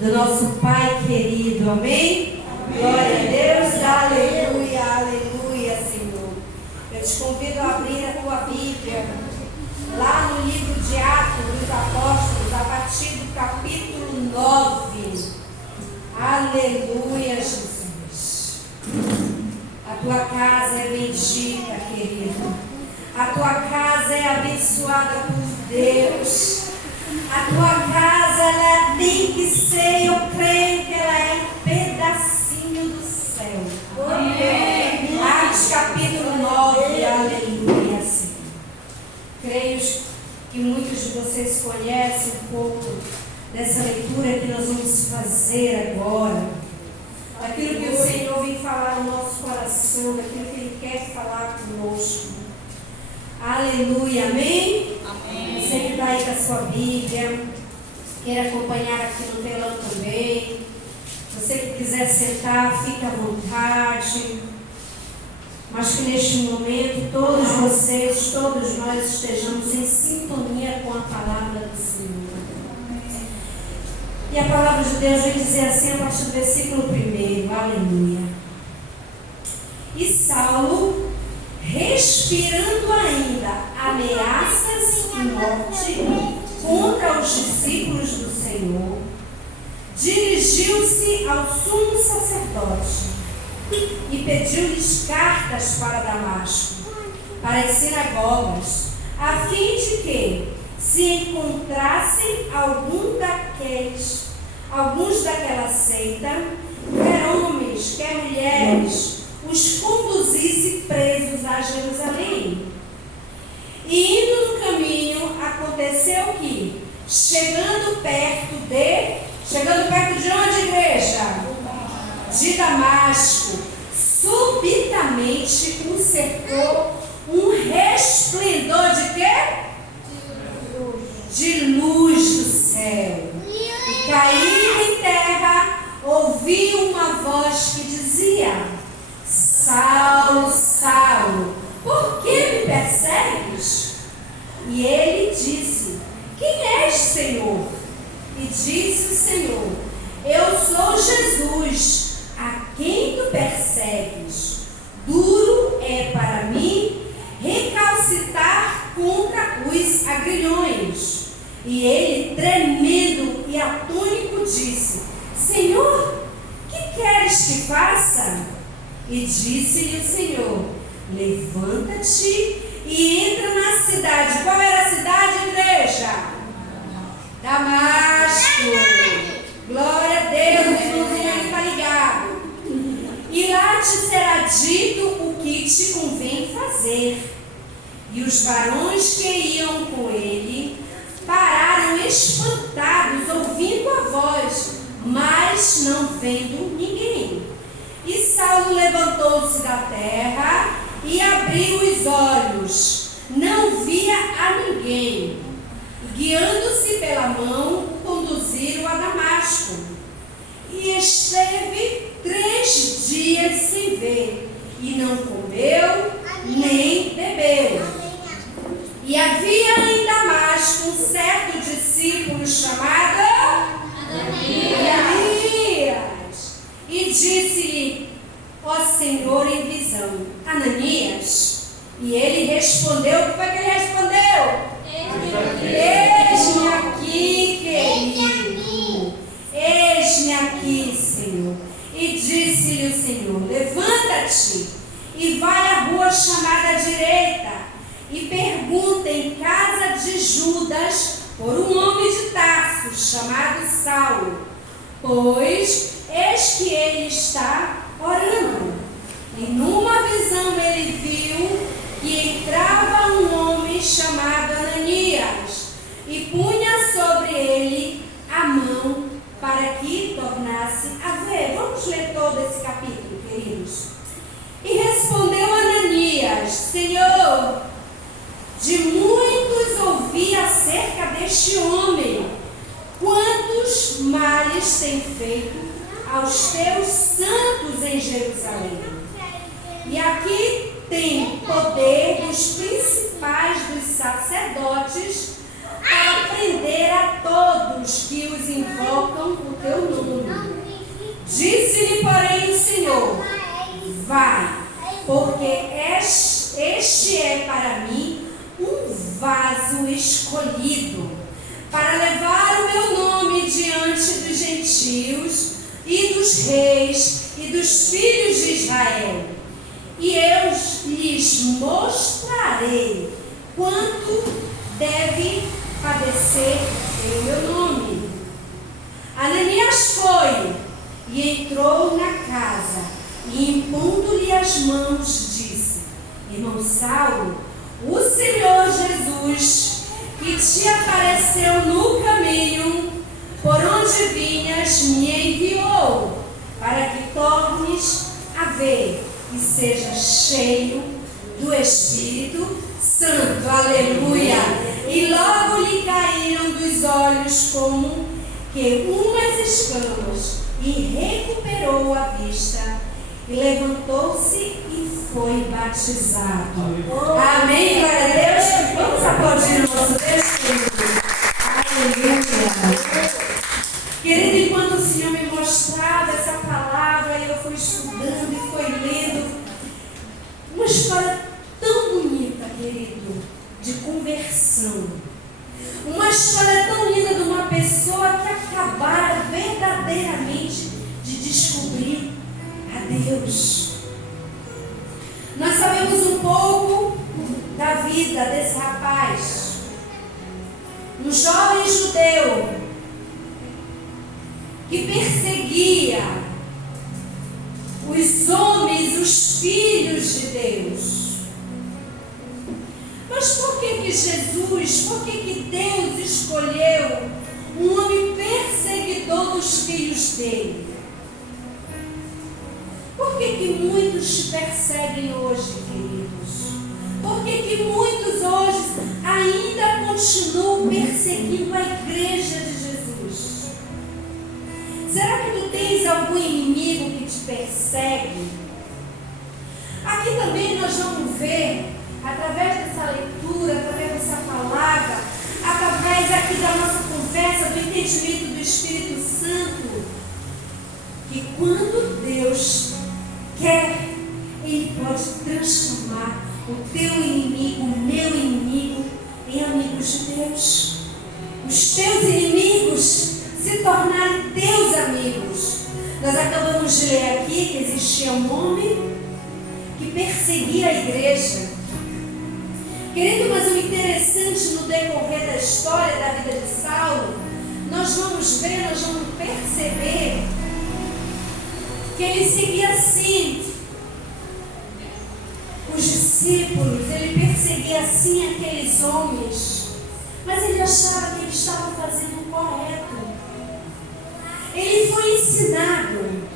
do nosso Pai querido, amém? Glória a Deus, aleluia, aleluia, Senhor. Eu te convido a abrir a tua Bíblia, lá no livro de Atos dos Apóstolos, a partir do capítulo 9. Aleluia, Jesus. A tua casa é bendita, querido. A tua casa é abençoada por Deus. A tua casa, ela tem que ser, eu creio que ela é um pedacinho do céu. Amém. Atos capítulo 9, aleluia, Senhor. Creio que muitos de vocês conhecem um pouco dessa leitura que nós vamos fazer agora. Daquilo que o Senhor vem falar no nosso coração, daquilo que Ele quer falar conosco. Aleluia, amém? Amém. Você que está aí com a sua Bíblia, queira acompanhar aqui no telão também. Você que quiser sentar, fique à vontade. Mas que neste momento todos vocês, todos nós estejamos em sintonia com a palavra do Senhor. E a palavra de Deus vem dizer assim a partir do versículo 1, aleluia. E Saulo, respirando ainda ameaças e morte contra os discípulos do Senhor, dirigiu-se ao sumo sacerdote e pediu-lhes cartas para Damasco, para as sinagogas, a fim de que, se encontrassem alguns daquela seita, quer homens, quer mulheres, os conduzisse presos a Jerusalém. E indo no caminho, aconteceu que, chegando perto de onde, igreja? De Damasco, subitamente o cercou um resplendor de quê? De luz do céu. E caindo em terra, ouviu uma voz que dizia: Saulo, Saulo, por que me persegues? E ele disse: Quem és, Senhor? E disse o Senhor: Eu sou Jesus, a quem tu persegues. Duro é para mim recalcitar contra os agrilhões. E ele, tremendo e atônito, disse: Senhor, que queres que faça? E disse-lhe o Senhor: Levanta-te e entra na cidade. Qual era a cidade, igreja? Damasco. Glória a Deus, irmãozinho, ele está ligado. E lá te será dito o que te convém fazer. E os varões que iam com ele pararam espantados, ouvindo a voz, mas não vendo ninguém. E Saulo levantou-se da terra e abriu os olhos, não via a ninguém. Guiando-se pela mão, conduziram a Damasco. E esteve 3 dias sem ver, e não comeu nem bebeu. E havia em Damasco um certo discípulo chamado Ananias. E disse-lhe: Ó Senhor, em visão, Ananias. E ele respondeu: o que foi que ele respondeu? Eis-me aqui, querido. Eis-me aqui, Senhor. E disse-lhe o Senhor: Levanta-te e vai à rua chamada direita e pergunta em casa de Judas por um homem de Tarso chamado Saulo, pois eis que ele está orando. E numa visão ele viu que entrava um homem chamado Ananias e punha sobre ele a mão para que tornasse a ver. Vamos ler todo esse capítulo, queridos. E respondeu Ananias: Senhor, de muitos ouvi acerca deste homem, quantos males tem feito aos teus santos em Jerusalém. E aqui tem poder dos principais dos sacerdotes para prender a todos que os invocam o teu nome. Disse-lhe, porém, o Senhor: vai, porque este é para mim um vaso escolhido, para levar o meu nome diante dos gentios e dos reis e dos filhos de Israel. E eu lhes mostrarei quanto deve padecer em meu nome. Ananias foi e entrou na casa, e impondo-lhe as mãos, disse: irmão Saulo, o Senhor Jesus, que te apareceu no caminho por onde vinhas, me enviou, para que tornes a ver e seja cheio do Espírito Santo. Aleluia! E logo lhe caíram dos olhos como que umas escamas, e recuperou a vista, e levantou-se e foi batizado. Amém, glória a Deus. Vamos aplaudir o nosso Deus, querido. Aleluia. Querido, enquanto o Senhor me mostrava essa palavra, eu fui estudando e fui lendo uma história tão bonita, querido, de conversão. Uma história tão linda de uma pessoa que acabara verdadeiramente de descobrir a Deus. Nós sabemos um pouco da vida desse rapaz, um jovem judeu que perseguia os homens, os filhos de Deus. Mas por que Jesus, por que Deus escolheu um homem perseguidor dos filhos dele? Por que muitos perseguem hoje, queridos? Por que muitos hoje ainda continuam perseguindo a igreja de Jesus? Será que tu tens algum inimigo que te persegue? Aqui também nós vamos ver, através dessa leitura, através dessa palavra, através aqui da nossa conversa, do entendimento do Espírito Santo, que quando Deus quer, Ele pode transformar o teu inimigo, o meu inimigo, em amigos de Deus. Os teus inimigos se tornarem teus amigos. Nós acabamos de ler aqui que existia um homem que perseguia a igreja. Querido, mas o interessante no decorrer da história da vida de Saulo, nós vamos ver, nós vamos perceber que ele seguia assim os discípulos, ele perseguia assim aqueles homens, mas ele achava que ele estava fazendo o correto. Ele foi ensinado.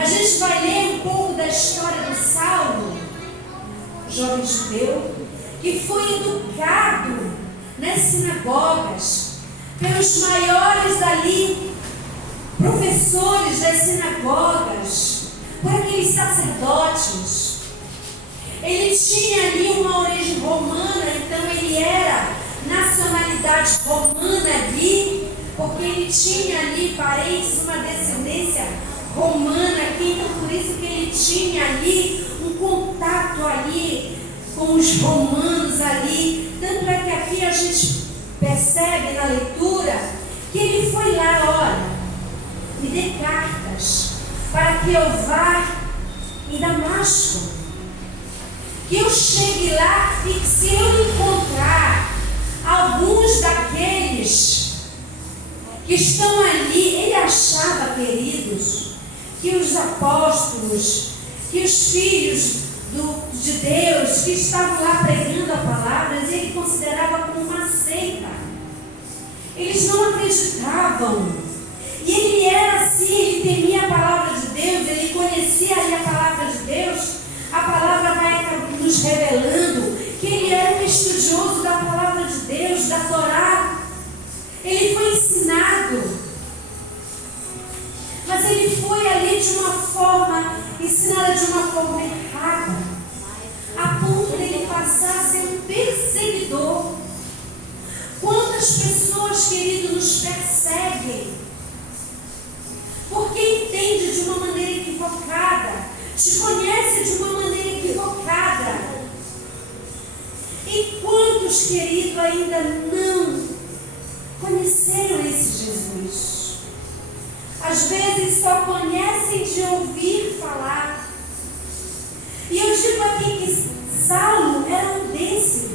A gente vai ler um pouco da história do Saulo, jovem judeu, que foi educado nas sinagogas pelos maiores ali, professores das sinagogas, por aqueles sacerdotes. Ele tinha ali uma origem romana, então ele era nacionalidade romana ali, porque ele tinha ali parentes, uma descendência romana aqui, então por isso que ele tinha ali um contato ali com os romanos ali. Tanto é que aqui a gente percebe na leitura que ele foi lá, olha, me dê cartas para que eu vá em Damasco, que eu chegue lá e que se eu encontrar alguns daqueles que estão ali, ele achava, queridos, que os apóstolos, que os filhos de Deus que estavam lá pregando a palavra, ele considerava como uma seita. Eles não acreditavam. E ele era assim, ele temia a palavra de Deus, ele conhecia ali a palavra de Deus. A palavra vai nos revelando que ele era um estudioso da palavra de Deus, da Torá. Ele foi ensinado. Mas ele foi ali de uma forma, ensinada de uma forma errada, a ponto de ele passar a ser um perseguidor. Quantas Quantas pessoas, querido, nos perseguem porque entende de uma maneira equivocada, te conhece de uma maneira equivocada. E quantos, querido, ainda não conheceram esse Jesus? Às vezes só conhecem de ouvir falar. E eu digo aqui que Saulo era um desses.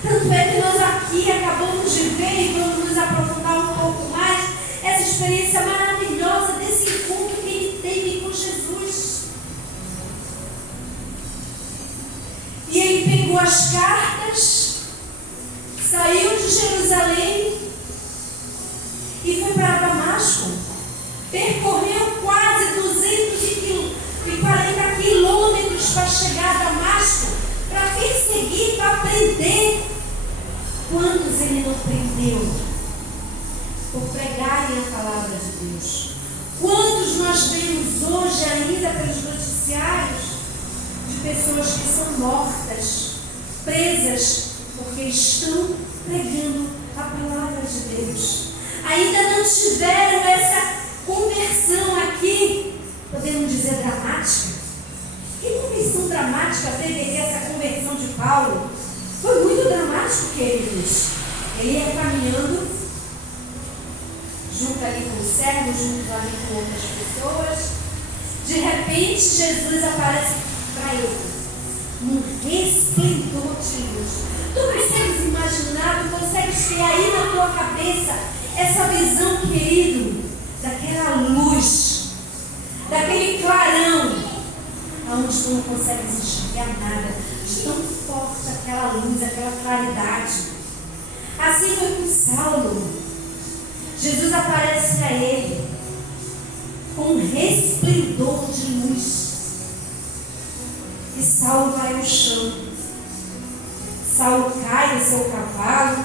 Tanto é que nós aqui acabamos de ver e vamos nos aprofundar um pouco mais essa experiência maravilhosa desse encontro que ele teve com Jesus. E ele pegou as cartas, saiu de Jerusalém e foi para Damasco. Percorreu quase 240 quilômetros para chegar a Damasco, para perseguir, para prender. Quantos ele não prendeu por pregarem a palavra de Deus? Quantos nós vemos hoje ainda pelos noticiários de pessoas que são mortas, presas, porque estão pregando a palavra de Deus? Ainda não tiveram essa conversão aqui, podemos dizer, dramática. Que conversão dramática teve aqui essa conversão de Paulo? Foi muito dramático, queridos. Ele ia caminhando junto ali com o servo, junto ali com outras pessoas. De repente, Jesus aparece para ele, num resplendor de luz. Tu consegues imaginar, tu consegues ter aí na tua cabeça essa visão, querido, daquela luz, daquele clarão, onde tu não consegues enxergar nada, de tão forte aquela luz, aquela claridade. Assim foi com Saulo. Jesus aparece a ele com um resplendor de luz. E Saulo vai ao chão. Saulo cai do seu cavalo,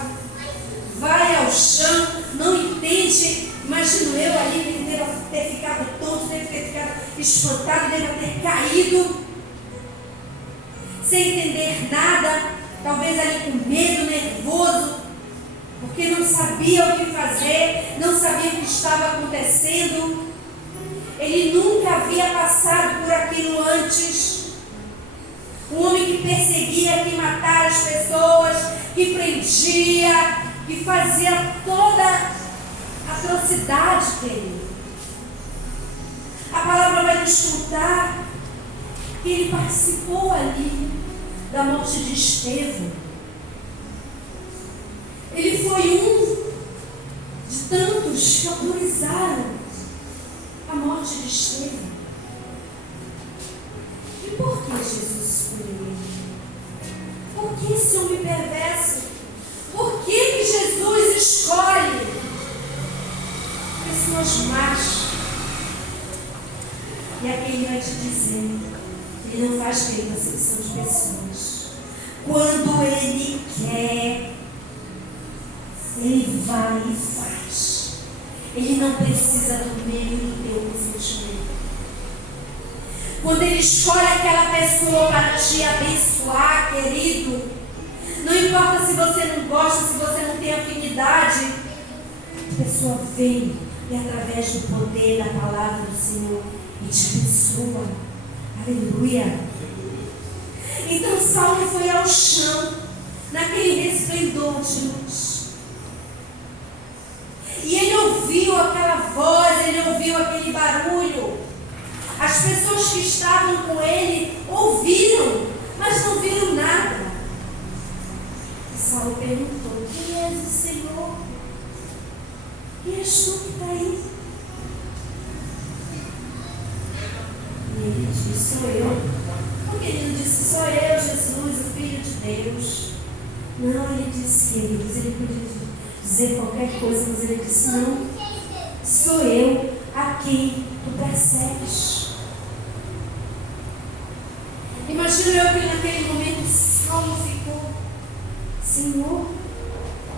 vai ao chão, não entende. Imagino eu ali que ele deva ter ficado tonto, deve ter ficado espantado, deve ter caído, sem entender nada, talvez ali com medo, nervoso, porque não sabia o que fazer, não sabia o que estava acontecendo. Ele nunca havia passado por aquilo antes. Um homem que perseguia, que matava as pessoas, que prendia, que fazia toda atrocidade dele. A palavra vai nos contar que ele participou ali da morte de Estevão. Ele foi um de tantos que autorizaram a morte de Estevão. E por que Jesus escolheu ele? Por que esse homem perverso? Por que Jesus escolhe pessoas más? E aqui ele vai te dizer, ele não faz feita acepção de pessoas. Quando ele quer, ele vai e faz. Ele não precisa do meu e do teu consentimento. Quando ele escolhe aquela pessoa para te abençoar, querido, não importa se você não gosta, se você não tem afinidade, a pessoa vem e através do poder da palavra do Senhor e te abençoa. Aleluia. Então Saulo foi ao chão, naquele resplendor de luz. E ele ouviu aquela voz, ele ouviu aquele barulho. As pessoas que estavam com ele ouviram, mas não viram nada. E Saulo perguntou: quem és o Senhor? Quem és tu que está aí? E ele disse: sou eu. Porque ele não disse: sou eu, Jesus, o Filho de Deus. Não, ele disse, queridos, ele podia dizer qualquer coisa, mas ele disse: não, sou eu a quem tu persegues. Imagino eu que naquele momento Saulo ficou: Senhor,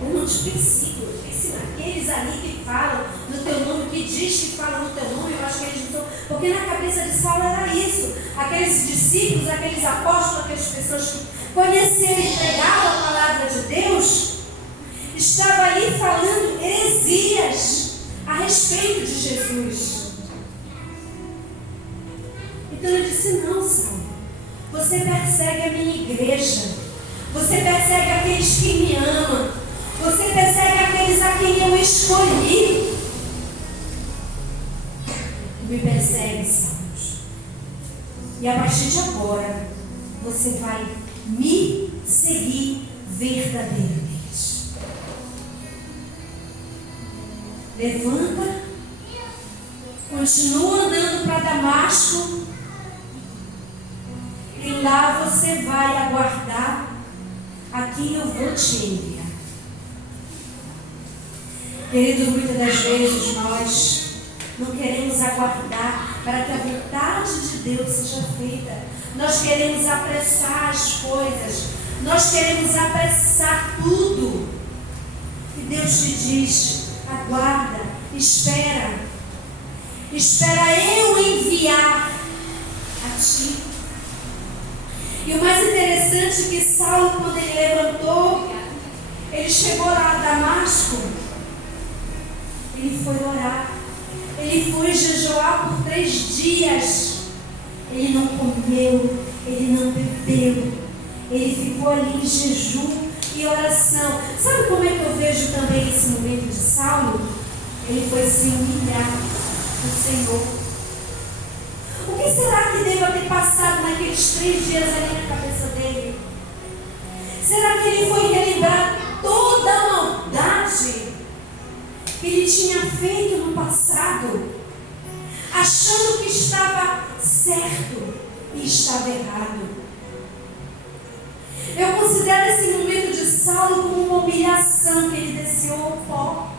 eu não te persigo, eu persigo aqueles ali que falam no teu nome, que diz que falam no teu nome. Eu acho que eles não estão, porque na cabeça de Saulo era isso. Aqueles discípulos, aqueles apóstolos, aquelas pessoas que conheceram e pregavam a palavra de Deus, estava ali falando heresias a respeito de Jesus. Então ele disse: não, Saulo, você persegue a minha igreja, você persegue aqueles que me amam, você persegue aqueles a quem eu escolhi. Me persegue, Saulo. E a partir de agora, você vai me seguir verdadeiramente. Levanta, continua andando para Damasco, e lá você vai aguardar a quem eu vou te enviar. Querido, muitas das vezes nós não queremos aguardar para que a vontade de Deus seja feita. Nós queremos apressar as coisas. Nós queremos apressar tudo. E Deus te diz: aguarda, espera. Espera eu enviar a ti. E o mais interessante é que Saulo, quando ele levantou, ele chegou lá a Damasco, ele foi orar. Ele foi jejuar por 3 dias. Ele não comeu, ele não bebeu. Ele ficou ali em jejum e oração. Sabe como é que eu vejo também esse momento de Saulo? Ele foi se humilhar do Senhor. O que será que deva ter passado naqueles 3 dias ali na cabeça dele? Será que ele foi relembrar toda a maldade que ele tinha feito no passado, achando que estava certo e estava errado? Eu considero esse momento de Saulo como uma humilhação, que ele desceu ao pó.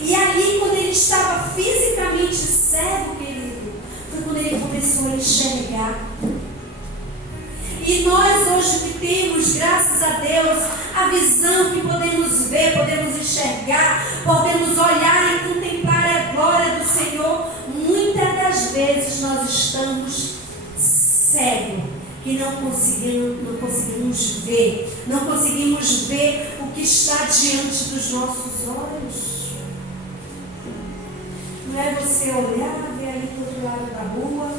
E ali, quando ele estava fisicamente cego, querido, foi quando ele começou a enxergar. E nós hoje que temos, graças a Deus, a visão que podemos ver, podemos enxergar, podemos olhar e contemplar a glória do Senhor, muitas das vezes nós estamos cegos, que não conseguimos ver, não conseguimos ver o que está diante dos nossos olhos. Não é você olhar, ver ali do outro lado da rua,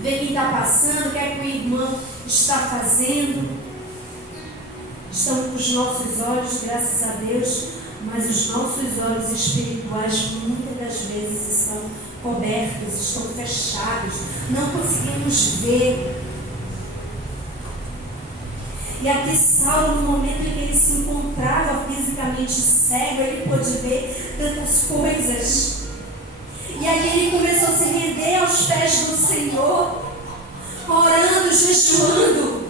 ver quem está passando, o que é que o irmão está fazendo. Estamos com os nossos olhos, graças a Deus, mas os nossos olhos espirituais muitas das vezes estão cobertos, estão fechados, não conseguimos ver. E aqui Saulo, no momento em que ele se encontrava fisicamente cego, ele pôde ver tantas coisas. E aí ele começou a se render aos pés do Senhor, orando, jejuando.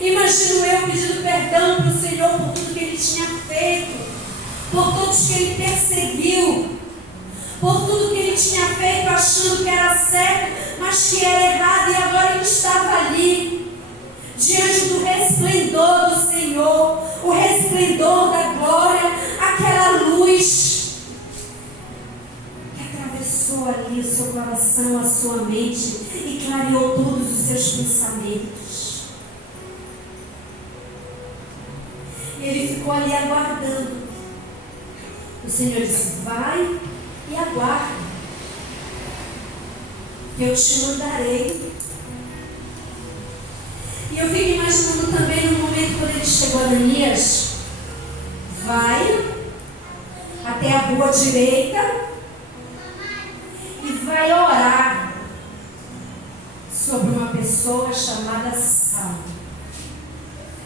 Imagino eu pedindo perdão para o Senhor por tudo que ele tinha feito, por todos que ele perseguiu, por tudo que ele tinha feito achando que era certo, mas que era errado, e agora ele estava ali, diante do resplendor do Senhor, o resplendor da glória, aquela luz ali o seu coração, a sua mente, e clareou todos os seus pensamentos. E ele ficou ali aguardando. O Senhor disse: vai e aguarda, que eu te mandarei. E eu fico imaginando também no momento quando ele chegou a Ananias: vai até a rua direita e vai orar sobre uma pessoa chamada Saulo.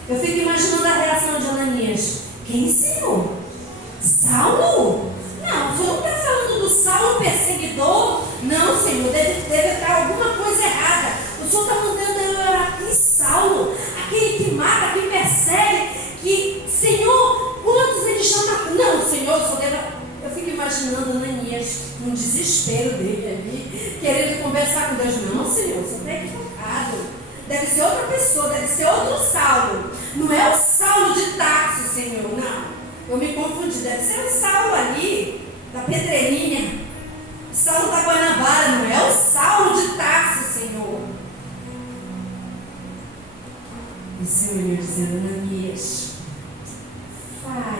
Eu fico imaginando a reação de Ananias: quem, Senhor? Saulo? Não, o Senhor não está falando do Saulo perseguidor? Não, Senhor, deve estar alguma coisa errada. O Senhor está mandando eu orar aqui, Saulo, aquele que mata, que persegue, que, Senhor, quantos ele chama? Não, Senhor, o Senhor deve... Eu fico imaginando Ananias no desespero dele ali, querendo conversar com Deus. Não, Senhor, o Senhor está equivocado. Deve ser outra pessoa, deve ser outro Saulo. Não é o Saulo de Tarso, Senhor, não. Eu me confundi, deve ser o Saulo ali, da Pedreirinha. O Saulo da Guanabara, não é o Saulo de Tarso, Senhor. E o Senhor dizendo: Ananias,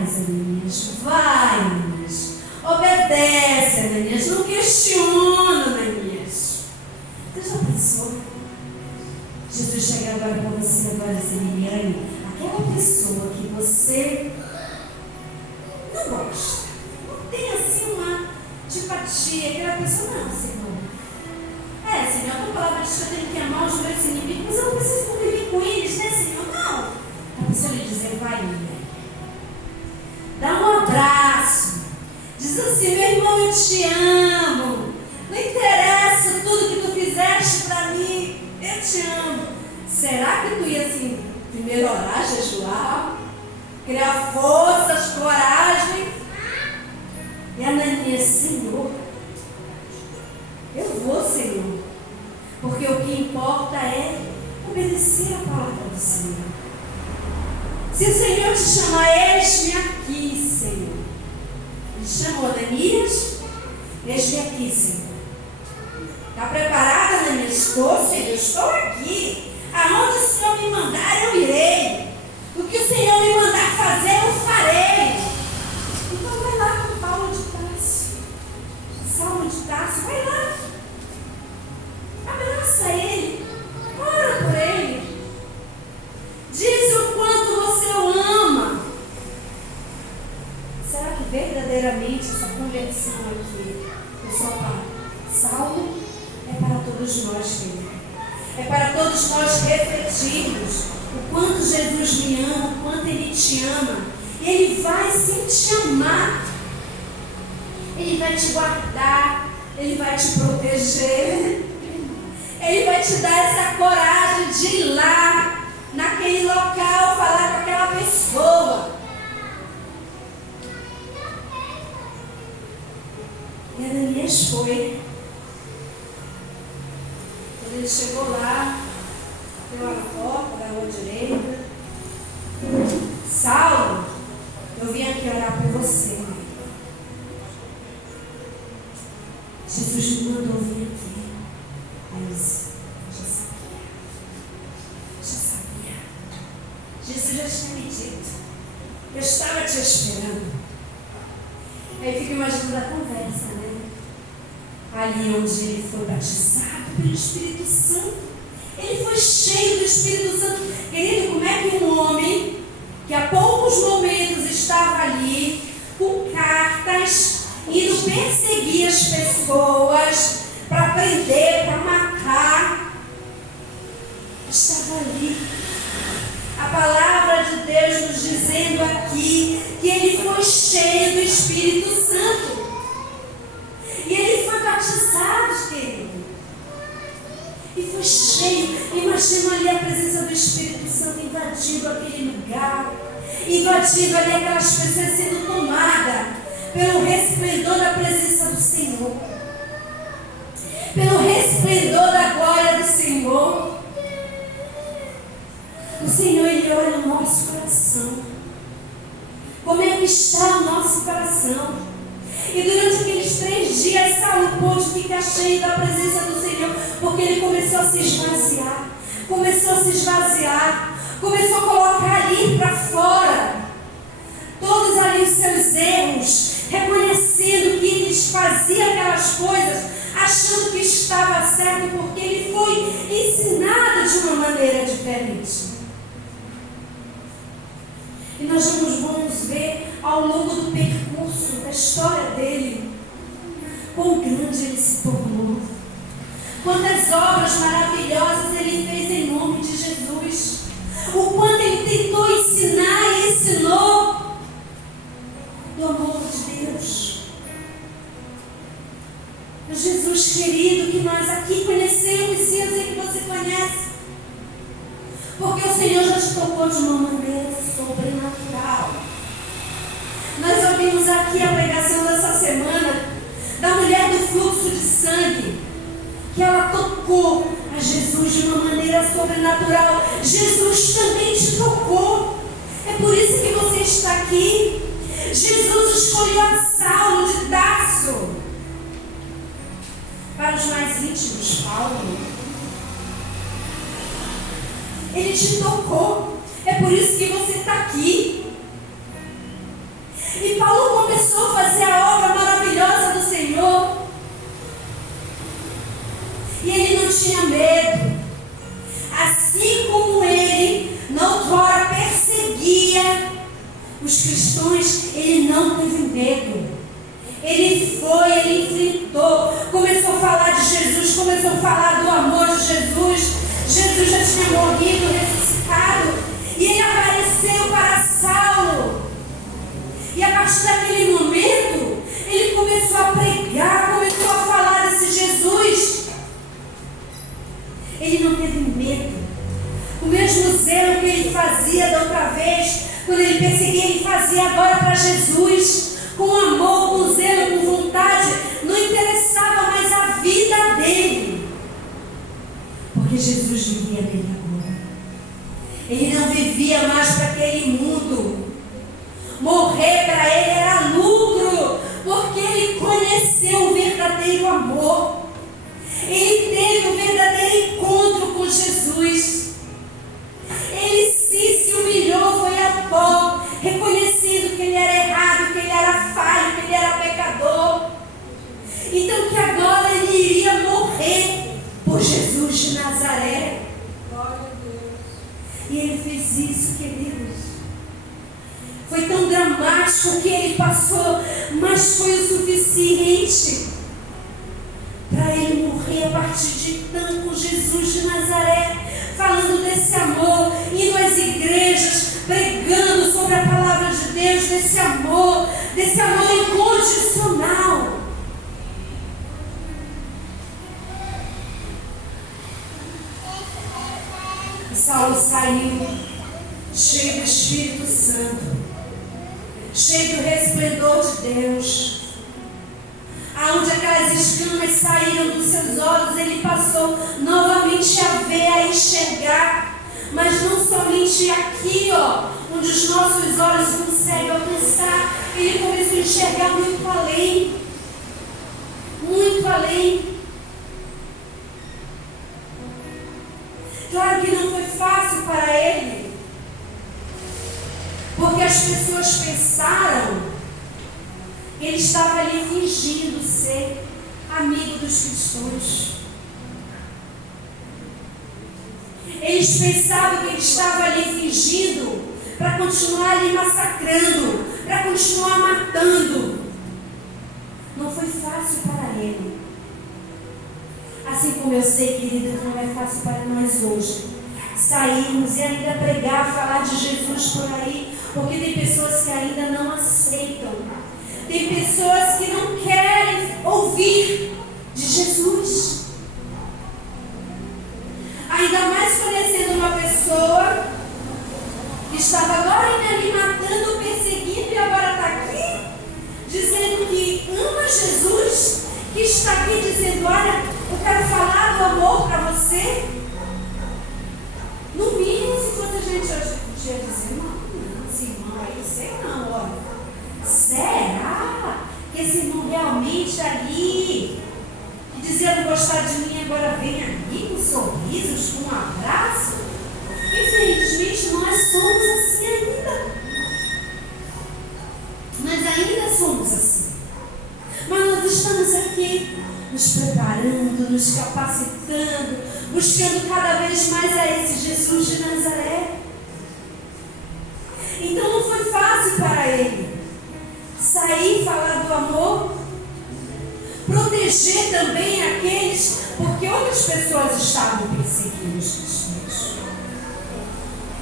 faz, Ananias. Vai, Ananias. Obedece, Ananias. Não questiona, Ananias. Você já pensou? Jesus chega agora para você agora e diz: aquela pessoa que você não gosta, não tem assim uma antipatia, aquela pessoa, não, Senhor. Senhor, a tua palavra diz que eu tenho que amar os meus inimigos, mas eu não preciso conviver com eles, né, Senhor? Não. A pessoa lhe dizer: vai, mulher. Dá um abraço. Diz assim: meu irmão, eu te amo. Não interessa tudo que tu fizeste para mim, eu te amo. Será que tu ia assim, primeiro orar, jejuar, criar forças, coragem? E Ananias: Senhor, eu vou, Senhor, porque o que importa é obedecer a palavra do Senhor. Se o Senhor te chamar, eis-me aqui, Senhor. Ele chamou Ananias: eis-me aqui, Senhor. Está preparada, Ananias? Estou, Senhor, eu estou aqui. Aonde o Senhor me mandar, eu irei. O que o Senhor me mandar fazer, eu farei. Então vai lá com Paulo de Tarso. Saulo de Tarso, vai lá. Abraça ele. Ora por ele. Diz o quanto você o ama. Será que verdadeiramente essa conversão aqui, pessoal, para Saulo, é para todos nós, queridos? É para todos nós refletirmos o quanto Jesus me ama, o quanto Ele te ama. Ele vai sim te amar. Ele vai te guardar. Ele vai te proteger. Ele vai te dar essa coragem de ir lá, naquele local, falar com aquela pessoa. E Ananias foi. Quando ele chegou lá, deu a porta da rua direita: Saulo, eu vim aqui orar por você. Jesus me mandou vir aqui. Aí eu disse: já sabia. Jesus já tinha me dito. Eu estava te esperando. Aí fica imaginando a conversa, né? Ali onde ele foi batizado pelo Espírito Santo. Ele foi cheio do Espírito Santo. Querido, como é que um homem que há poucos momentos estava ali com cartas, indo perseguir as pessoas para prender, para matar, estava ali? A palavra de Deus nos dizendo aqui que ele foi cheio do Espírito Santo. E ele foi batizado, querido. E foi cheio. Imagina ali a presença do Espírito Santo invadindo aquele lugar. Invadindo ali aquelas pessoas sendo tomadas pelo resplendor da presença do Senhor. Pelo resplendor da glória do Senhor. O Senhor, Ele olha o nosso coração. Como é que está o nosso coração? E durante aqueles 3 dias, Saulo pôde ficar cheio da presença do Senhor, porque ele começou a se esvaziar. Começou a se esvaziar. Começou a colocar ali para fora todos ali os seus erros, reconhecendo que eles faziam aquelas coisas, achando que estava certo, porque ele foi ensinado de uma maneira diferente. E nós vamos ver ao longo do percurso da história dele, quão grande ele se tornou, quantas obras maravilhosas ele fez em nome de Jesus, o quanto ele tentou ensinar e ensinou do amor de Deus. O Jesus querido que nós aqui conhecemos, e eu sei que você conhece, porque o Senhor já te tocou de uma maneira sobrenatural. Nós ouvimos aqui a pregação dessa semana da mulher do fluxo de sangue, que ela tocou a Jesus de uma maneira sobrenatural. Jesus também te tocou. É por isso que você está aqui. Jesus escolheu a Saulo de Tarso. Para os mais íntimos, Paulo, Ele te tocou. É por isso que você está aqui. tinha medo. Assim como ele, noutrora, perseguia os cristãos, ele não teve medo. Ele foi, ele enfrentou, começou a falar de Jesus, começou a falar do amor de Jesus. Jesus já tinha morrido, ressuscitado, e ele apareceu para Saulo. E a partir daquele momento, ele começou a pregar, começou a falar desse Jesus. Ele não teve medo. O mesmo zelo que ele fazia da outra vez, quando ele perseguia, ele fazia agora para Jesus. Com amor, com zelo, com vontade. Não interessava mais a vida dele. Porque Jesus vivia nele agora. Ele não vivia mais para aquele mundo. Morrer para ele era lucro. Porque ele conheceu o verdadeiro amor. Ele teve o verdadeiro encontro com Jesus. Ele se humilhou, foi a pó, reconhecendo que ele era errado, que ele era falho, que ele era pecador. Então que agora ele iria morrer por Jesus de Nazaré. Glória a Deus. E ele fez isso, queridos. Foi tão dramático que ele passou, mas foi o suficiente para ele morrer a partir de então com Jesus de Nazaré, falando desse amor, indo às igrejas, pregando sobre a palavra de Deus, desse amor incondicional. E Saulo saiu cheio do Espírito Santo, cheio do resplendor de Deus. Aonde aquelas escamas saíram dos seus olhos, ele passou novamente a ver, a enxergar. Mas não somente aqui, onde os nossos olhos conseguem alcançar. Ele começou a enxergar muito além. Muito além. Claro que não foi fácil para ele. Porque as pessoas pensaram que ele estava ali fingindo ser amigo dos cristãos. Eles pensavam que ele estava ali fingindo para continuar ali massacrando, para continuar matando. Não foi fácil para ele. Assim como eu sei, querido, que não é fácil para nós hoje sairmos e ainda pregar, falar de Jesus por aí, porque tem pessoas que ainda não aceitam. Tem pessoas que não querem ouvir de Jesus. Ainda mais conhecendo uma pessoa que estava agora ali matando, perseguindo, e agora está aqui dizendo que ama Jesus, que está aqui dizendo, olha, eu quero falar do amor para você. No mínimo, se fosse a gente hoje podia dizer, não, esse irmão aí, sei não, olha. Será que esse irmão realmente ali, que dizia não gostar de mim, agora vem aqui com sorrisos, com um abraço? Infelizmente, nós somos assim ainda. Nós ainda somos assim. Mas nós estamos aqui nos preparando, nos capacitando, buscando cada vez mais a esse Jesus de Nazaré. Então não foi fácil para ele sair e falar do amor, proteger também aqueles, porque outras pessoas estavam perseguindo os cristãos.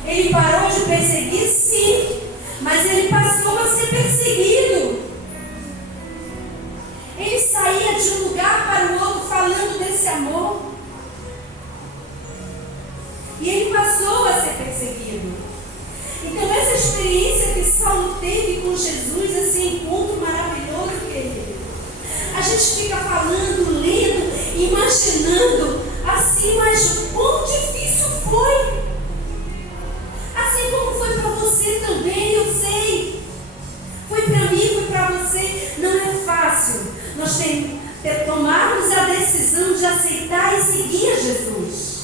Ele parou de perseguir, sim, mas ele passou a ser perseguido. Ele saía de um lugar para o outro falando desse amor. E ele passou a ser perseguido. Então essa experiência que Saulo teve com Jesus, esse encontro maravilhoso, querido, a gente fica falando, lendo, imaginando assim, mas quão difícil foi. Assim como foi para você também, eu sei. Foi para mim, foi para você. Não é fácil nós tomarmos a decisão de aceitar e seguir a Jesus.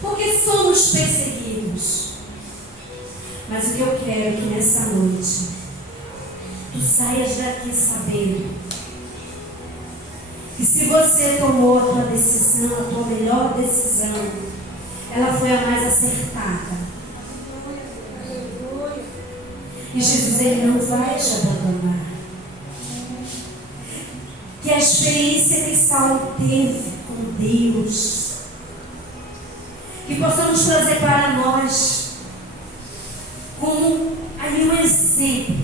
Porque somos perseguidos. Mas o que eu quero é que nessa noite tu saias daqui sabendo que Se você tomou a tua decisão, a tua melhor decisão, ela foi a mais acertada. E Jesus, Ele não vai te abandonar. Que a experiência que Saulo teve com Deus, que possamos trazer para nós como aí um exemplo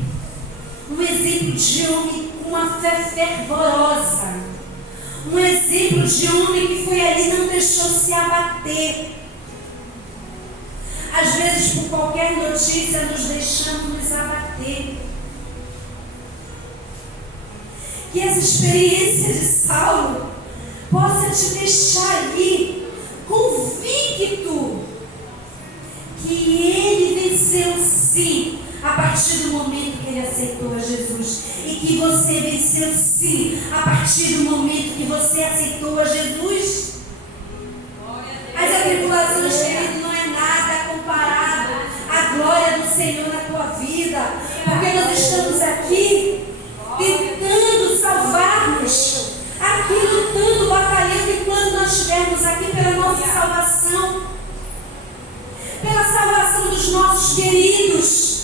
de homem com uma fé fervorosa, um exemplo de homem que foi ali e não deixou se abater. Às vezes, por qualquer notícia, nos deixamos nos abater. Que essa experiência de Saulo possa te deixar ali convicto que ele venceu sim a partir do momento que ele aceitou a Jesus, e que você venceu sim a partir do momento que você aceitou a Jesus. As atribulações, querido, não é nada comparado à glória do Senhor na tua vida, porque nós estamos aqui tentando salvar-nos, aqui lutando, batalhando, e quando nós estivermos aqui pela nossa salvação, pela salvação dos nossos queridos,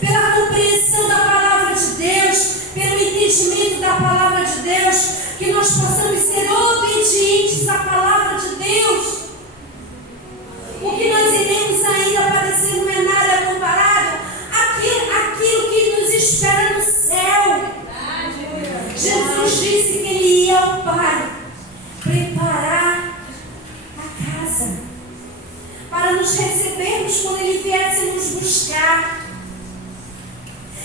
pela compreensão da palavra de Deus, pelo entendimento da palavra de Deus, que nós possamos ser obedientes à palavra de Deus. O que nós iremos ainda padecer não é nada comparado àquilo que nos espera no céu. Jesus disse que Ele ia ao Pai preparar a casa para nos recebermos quando Ele viesse nos buscar.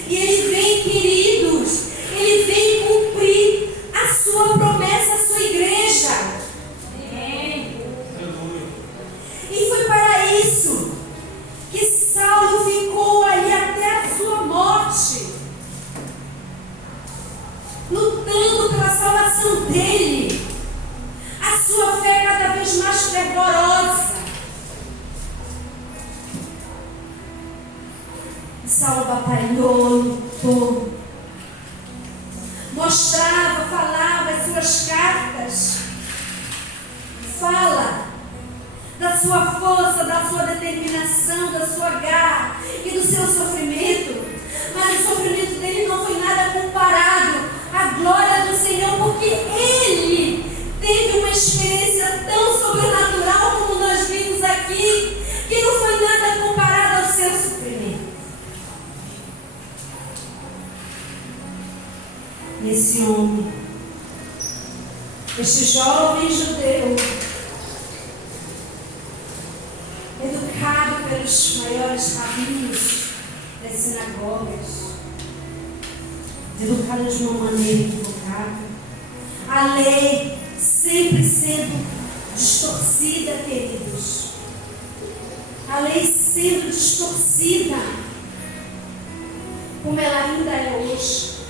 E Ele vem, queridos, Ele vem cumprir a sua promessa, a sua igreja. E foi para isso que Saulo ficou ali até a sua morte, lutando pela salvação dele, a sua fé cada vez mais fervorosa. Saulo batalhou, lutou, mostrava, falava as suas cartas, fala da sua força, da sua determinação, da sua garra e do seu sofrimento, mas o sofrimento dele não foi nada comparado à glória do Senhor, porque ele teve uma experiência tão sobrenatural como nós vimos aqui, que não foi nada comparado ao seu sofrimento. Esse homem, este jovem judeu, educado pelos maiores rabinos das sinagogas, educado de uma maneira equivocada, a lei sempre sendo distorcida, queridos, a lei sendo distorcida, como ela ainda é hoje.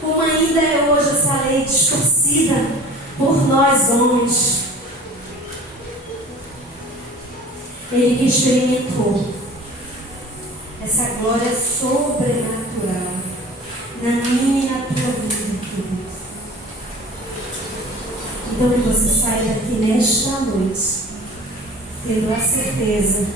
Como ainda é hoje essa lei distorcida por nós homens. Ele que experimentou essa glória sobrenatural na minha e na tua vida, querido. Então que você saia daqui nesta noite tendo a certeza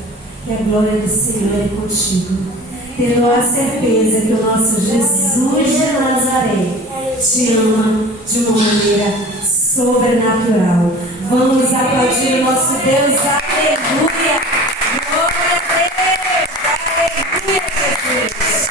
que a glória do Senhor é contigo, tendo a certeza que o nosso Jesus de Nazaré te ama de uma maneira sobrenatural. Vamos aplaudir o nosso Deus. Aleluia! Glória a Deus! Aleluia, Jesus!